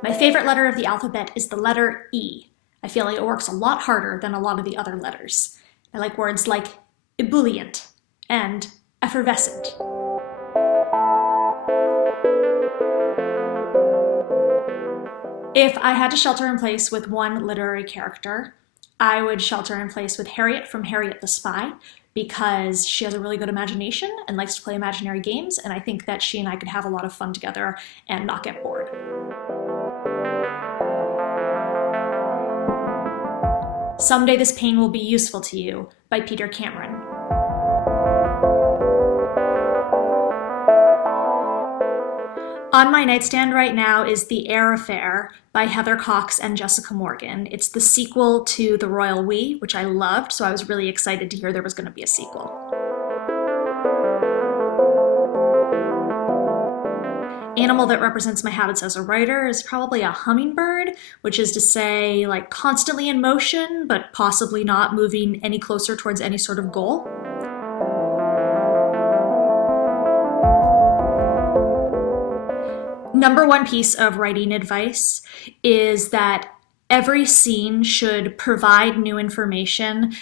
My favorite letter of the alphabet is the letter E. I feel like it works a lot harder than a lot of the other letters. I like words like ebullient and effervescent. If I had to shelter in place with one literary character, I would shelter in place with Harriet from Harriet the Spy, because she has a really good imagination and likes to play imaginary games, and I think that she and I could have a lot of fun together and not get bored. Someday This Pain Will Be Useful to You by Peter Cameron. On my nightstand right now is The Heir Affair by Heather Cox and Jessica Morgan. It's the sequel to The Royal We, which I loved, so I was really excited to hear there was going to be a sequel. Animal that represents my habits as a writer is probably a hummingbird, which is to say, like, constantly in motion, but possibly not moving any closer towards any sort of goal. Number one piece of writing advice is that every scene should provide new information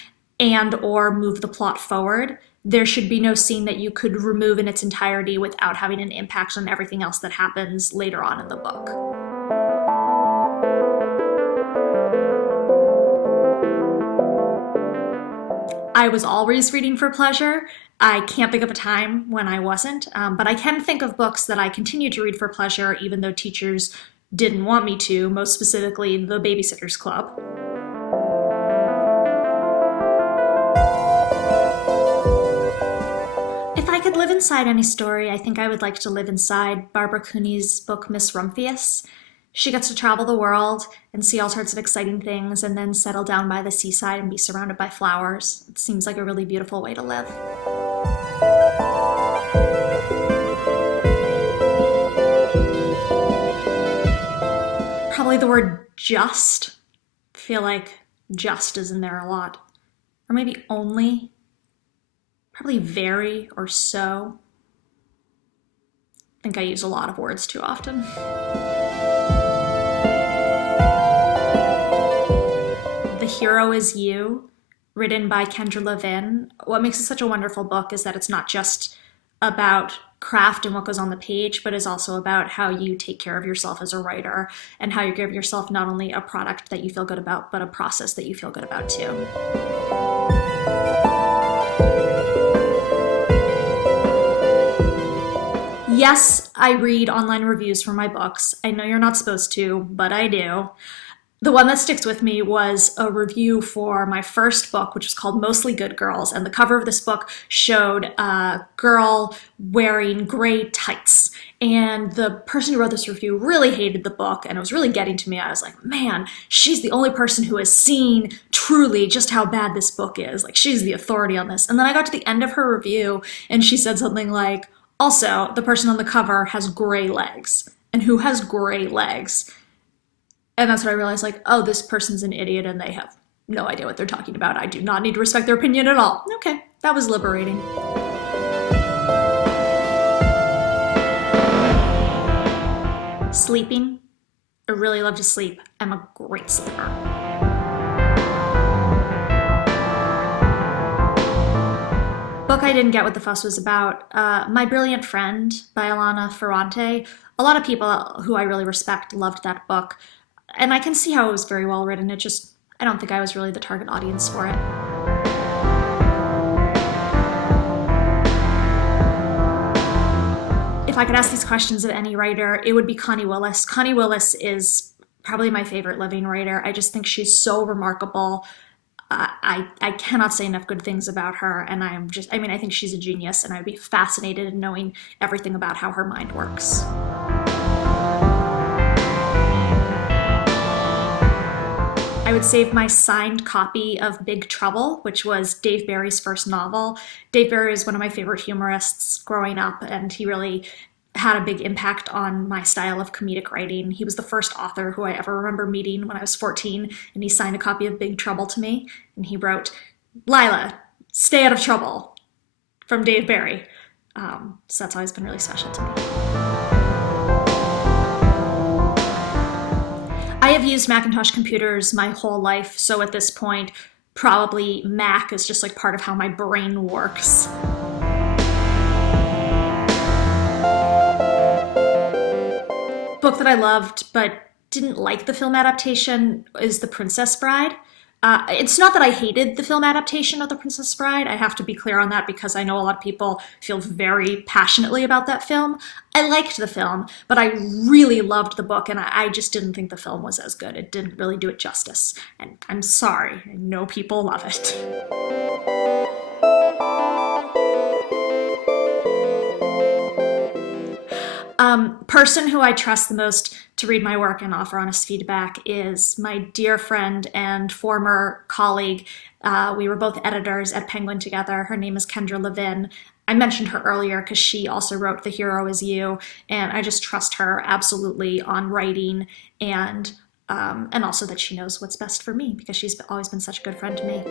and or move the plot forward. There should be no scene that you could remove in its entirety without having an impact on everything else that happens later on in the book. I was always reading for pleasure. I can't think of a time when I wasn't, but I can think of books that I continue to read for pleasure even though teachers didn't want me to, most specifically The Babysitter's Club. If I could live inside any story, I think I would like to live inside Barbara Cooney's book Miss Rumphius. She gets to travel the world and see all sorts of exciting things and then settle down by the seaside and be surrounded by flowers. It seems like a really beautiful way to live. Probably the word just. I feel like just is in there a lot. Or maybe only. Probably very or so. I think I use a lot of words too often. The Hero Is You, written by Kendra Levin. What makes it such a wonderful book is that it's not just about craft and what goes on the page, but is also about how you take care of yourself as a writer and how you give yourself not only a product that you feel good about, but a process that you feel good about too. Yes, I read online reviews for my books. I know you're not supposed to, but I do. The one that sticks with me was a review for my first book, which was called Mostly Good Girls, and the cover of this book showed a girl wearing gray tights. And the person who wrote this review really hated the book, and it was really getting to me. I was like, man, she's the only person who has seen truly just how bad this book is. Like, she's the authority on this. And then I got to the end of her review, and she said something like, also, the person on the cover has gray legs. And who has gray legs? And that's when I realized, like, oh, this person's an idiot and they have no idea what they're talking about. I do not need to respect their opinion at all. Okay, that was liberating. Sleeping. I really love to sleep. I'm a great sleeper. Book I didn't get what the fuss was about. My Brilliant Friend by Elena Ferrante. A lot of people who I really respect loved that book. And I can see how it was very well written. It just, I don't think I was really the target audience for it. If I could ask these questions of any writer, it would be Connie Willis. Connie Willis is probably my favorite living writer. I just think she's so remarkable. I cannot say enough good things about her, and I think she's a genius, and I'd be fascinated in knowing everything about how her mind works. I would save my signed copy of Big Trouble, which was Dave Barry's first novel. Dave Barry is one of my favorite humorists growing up, and he really had a big impact on my style of comedic writing. He was the first author who I ever remember meeting when I was 14, and he signed a copy of Big Trouble to me, and he wrote, "Leila, stay out of trouble," from Dave Barry. So that's always been really special to me. I have used Macintosh computers my whole life, so at this point, probably Mac is just like part of how my brain works. Book that I loved but didn't like the film adaptation is The Princess Bride. It's not that I hated the film adaptation of The Princess Bride. I have to be clear on that because I know a lot of people feel very passionately about that film. I liked the film, but I really loved the book, and I just didn't think the film was as good. It didn't really do it justice, and I'm sorry. I know people love it. Person who I trust the most to read my work and offer honest feedback is my dear friend and former colleague. We were both editors at Penguin together. Her name is Kendra Levin. I mentioned her earlier because she also wrote The Hero Is You, and I just trust her absolutely on writing and also that she knows what's best for me because she's always been such a good friend to me.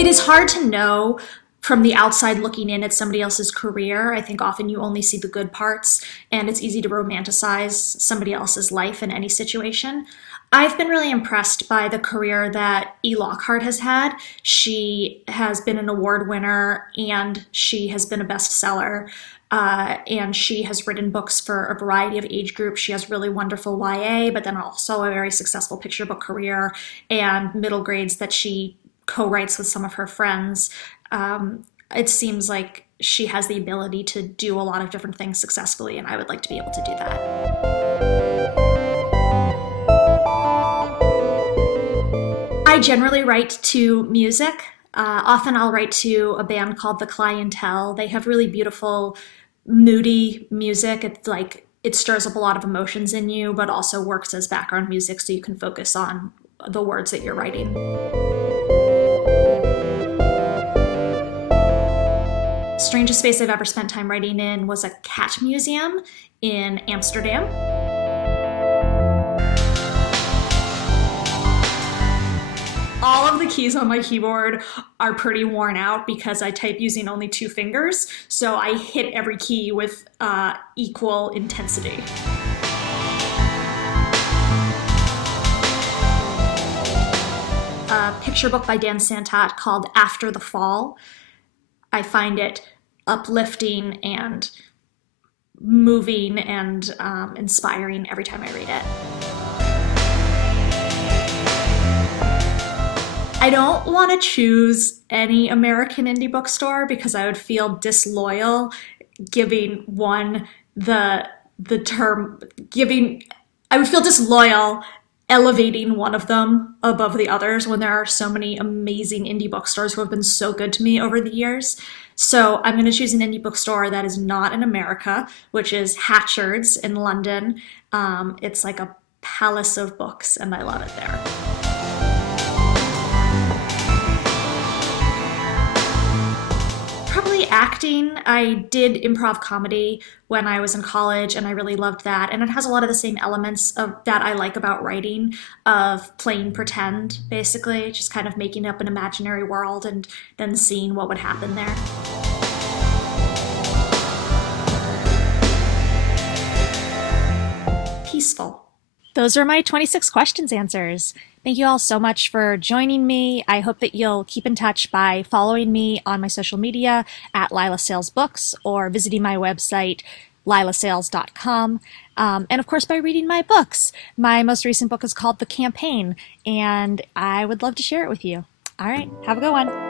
It is hard to know from the outside looking in at somebody else's career. I think often you only see the good parts, and it's easy to romanticize somebody else's life in any situation. I've been really impressed by the career that E. Lockhart has had. She has been an award winner, and she has been a bestseller, and she has written books for a variety of age groups. She has really wonderful YA, but then also a very successful picture book career and middle grades that she co-writes with some of her friends. It seems like she has the ability to do a lot of different things successfully, and I would like to be able to do that. I generally write to music. Often I'll write to a band called The Clientele. They have really beautiful, moody music. It's like it stirs up a lot of emotions in you, but also works as background music so you can focus on the words that you're writing. Strangest space I've ever spent time writing in was a cat museum in Amsterdam. All of the keys on my keyboard are pretty worn out because I type using only 2 fingers, so I hit every key with equal intensity. A picture book by Dan Santat called After the Fall. I find it uplifting and moving and inspiring every time I read it. I don't want to choose any American indie bookstore because I would feel disloyal giving one I would feel disloyal elevating one of them above the others when there are so many amazing indie bookstores who have been so good to me over the years. So I'm going to choose an indie bookstore that is not in America, which is Hatchard's in London. It's like a palace of books, and I love it there. Probably acting. I did improv comedy when I was in college, and I really loved that. And it has a lot of the same elements that I like about writing, of playing pretend, basically, just kind of making up an imaginary world and then seeing what would happen there. Peaceful. Those are my 26 questions answers. Thank you all so much for joining me. I hope that you'll keep in touch by following me on my social media at Leila Sales Books or visiting my website, leilasales.com. And of course, by reading my books. My most recent book is called The Campaign, and I would love to share it with you. All right, have a good one.